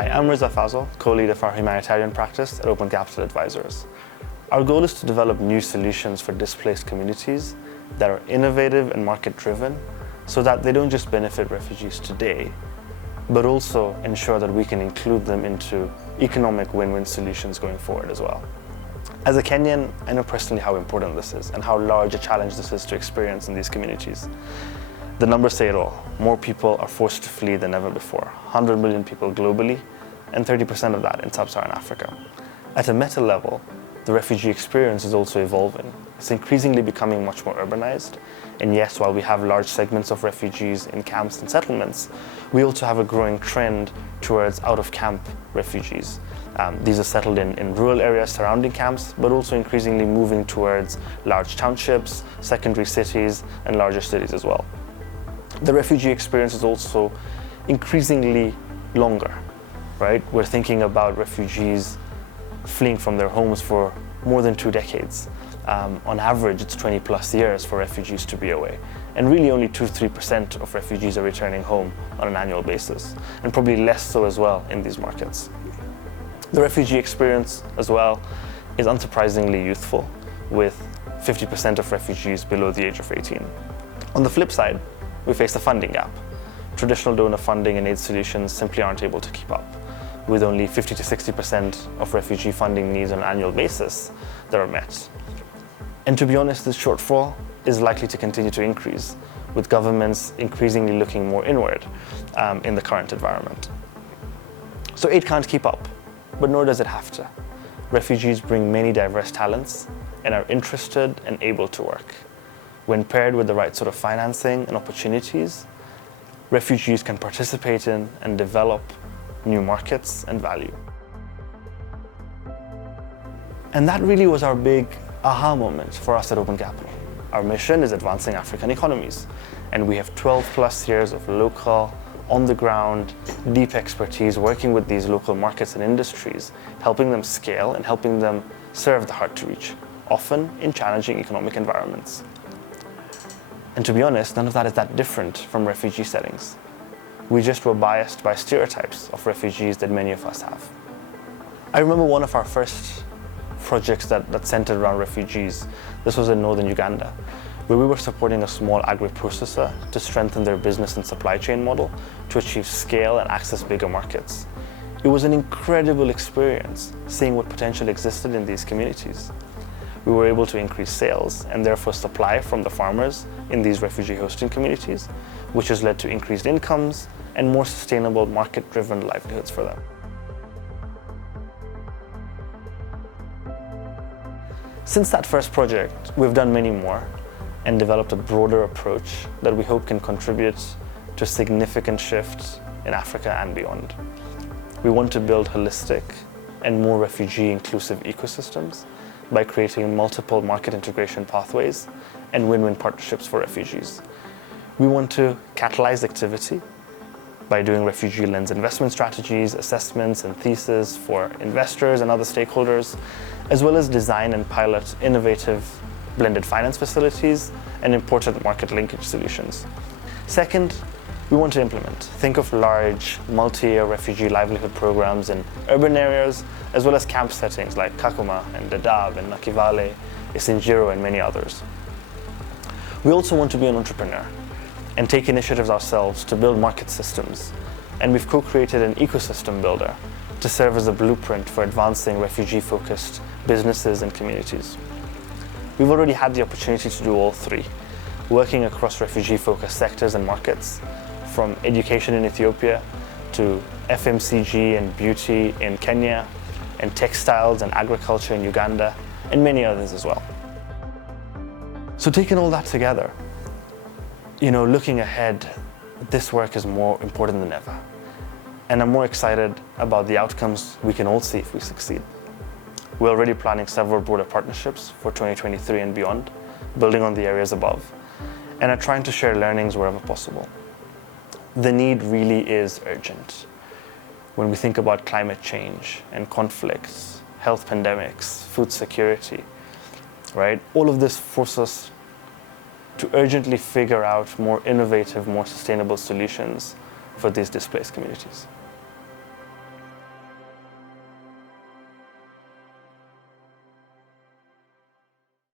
Hi, I'm Riza Fazal, co-lead of our Humanitarian Practice at Open Capital Advisors. Our goal is to develop new solutions for displaced communities that are innovative and market-driven so that they don't just benefit refugees today, but also ensure that we can include them into economic win-win solutions going forward as well. As a Kenyan, I know personally how important this is and how large a challenge this is to experience in these communities. The numbers say it all. More people are forced to flee than ever before. 100 million people globally, and 30% of that in sub-Saharan Africa. At a meta level, the refugee experience is also evolving. It's increasingly becoming much more urbanized. And yes, while we have large segments of refugees in camps and settlements, we also have a growing trend towards out-of-camp refugees. These are settled in rural areas surrounding camps, but also increasingly moving towards large townships, secondary cities, and larger cities as well. The refugee experience is also increasingly longer, right? We're thinking about refugees fleeing from their homes for more than 2 decades. On average, it's 20 plus years for refugees to be away. And really only 2-3% of refugees are returning home on an annual basis, and probably less so as well in these markets. The refugee experience as well is unsurprisingly youthful, with 50% of refugees below the age of 18. On the flip side, we face a funding gap. Traditional donor funding and aid solutions simply aren't able to keep up, with only 50 to 60% of refugee funding needs on an annual basis that are met. And to be honest, this shortfall is likely to continue to increase, with governments increasingly looking more inward in the current environment. So aid can't keep up, but nor does it have to. Refugees bring many diverse talents and are interested and able to work. When paired with the right sort of financing and opportunities, refugees can participate in and develop new markets and value. And that really was our big aha moment for us at Open Capital. Our mission is advancing African economies, and we have 12 plus years of local, on-the-ground, deep expertise working with these local markets and industries, helping them scale and helping them serve the hard to reach, often in challenging economic environments. And to be honest, none of that is that different from refugee settings. We just were biased by stereotypes of refugees that many of us have. I remember one of our first projects that centered around refugees. This was in northern Uganda, where we were supporting a small agri-processor to strengthen their business and supply chain model to achieve scale and access bigger markets. It was an incredible experience seeing what potential existed in these communities. We were able to increase sales and therefore supply from the farmers in these refugee hosting communities, which has led to increased incomes and more sustainable market-driven livelihoods for them. Since that first project, we've done many more and developed a broader approach that we hope can contribute to a significant shift in Africa and beyond. We want to build holistic and more refugee-inclusive ecosystems by creating multiple market integration pathways and win-win partnerships for refugees. We want to catalyze activity by doing refugee lens investment strategies, assessments, and theses for investors and other stakeholders, as well as design and pilot innovative blended finance facilities and important market linkage solutions. Second, we want to implement. Think of large, multi-year refugee livelihood programs in urban areas, as well as camp settings like Kakuma and Dadaab and Nakivale, Isinjiro, and many others. We also want to be an entrepreneur and take initiatives ourselves to build market systems. And we've co-created an ecosystem builder to serve as a blueprint for advancing refugee-focused businesses and communities. We've already had the opportunity to do all three, working across refugee-focused sectors and markets, from education in Ethiopia to FMCG and beauty in Kenya, and textiles and agriculture in Uganda, and many others as well. So taking all that together, looking ahead, this work is more important than ever. And I'm more excited about the outcomes we can all see if we succeed. We're already planning several broader partnerships for 2023 and beyond, building on the areas above, and are trying to share learnings wherever possible. The need really is urgent. When we think about climate change and conflicts, health pandemics, food security, right? All of this forces us to urgently figure out more innovative, more sustainable solutions for these displaced communities.